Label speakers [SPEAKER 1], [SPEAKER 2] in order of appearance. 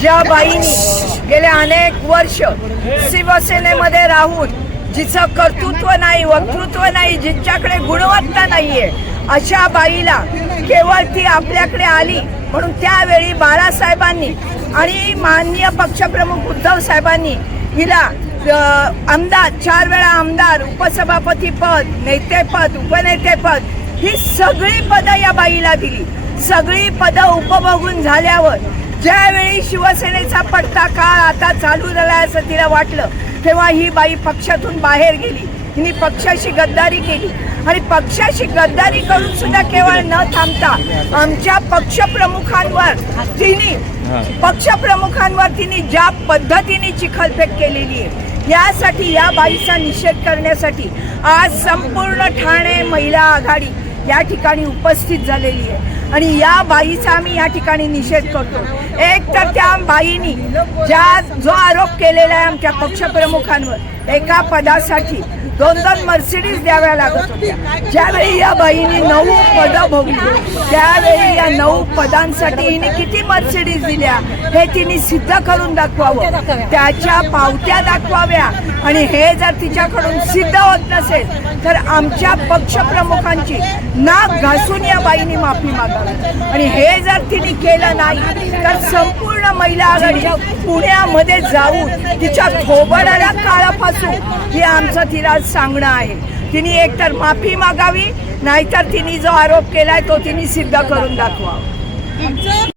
[SPEAKER 1] ज्या बाईनी गेले अनेक वर्ष शिवसेनेमध्ये राहून जिचं कर्तृत्व नाही वक्तृत्व नाही जिच्याकडे गुणवत्ता नाहीये अशा बाईला केवळ ती आपल्याकडे आली. म्हणून त्यावेळी बाळासाहेबांनी आणि माननीय पक्षप्रमुख उद्धव साहेबांनी हिला आमदार चार वेळा आमदार उपसभापती पद नेतेपद उपनेतेपद ही सगळी पदं या बाईला दिली. सगळी पदं उपभोगून झाल्यावर ज्यावेळी शिवसेनेचा पट्टा काळ आता चालू झाला असं तिला वाटलं तेव्हा ही बाई पक्षातून बाहेर गेली. हिने पक्षाशी गद्दारी केली. आणि पक्षाशी गद्दारी करून सुद्धा केवळ न थांबता आमच्या पक्षप्रमुखांवर तिने पक्षप्रमुखांवर तिने ज्या पद्धतीने चिखलफेक केलेली आहे यासाठी या बाईचा निषेध करण्यासाठी आज संपूर्ण ठाणे महिला आघाडी या ठिकाणी उपस्थित झालेली आहे. आणि या बाईचा आम्ही या ठिकाणी निषेध करतो. एक तर त्या बाईनी ज्या जो आरोप केलेला आहे आमच्या पक्षप्रमुखांवर एका पदासाठी दोन दोन मर्सिडीज द्याव्या लागत होत्या. ज्यावेळी या बाईनी नऊ पदं भोगली त्यावेळी या नऊ पदांसाठी हिने किती मर्सिडीज दिल्या हे तिने सिद्ध करून दाखवावं. त्याच्या पावत्या दाखवाव्या. आणि हे जर तिच्याकडून सिद्ध होत नसेल तर आमच्या पक्षप्रमुखांची नाक घासून या बाईने माफी मागावी. आणि हे जर तिने केलं नाही तर संपूर्ण महिला आघाडी पुण्यामध्ये जाऊन तिच्या थोबडाला काळापासून असू हे आमचं तिला सांगणं आहे. तिने एकतर माफी मागावी नाहीतर तिने जो आरोप केलाय तो तिने सिद्ध करून दाखवा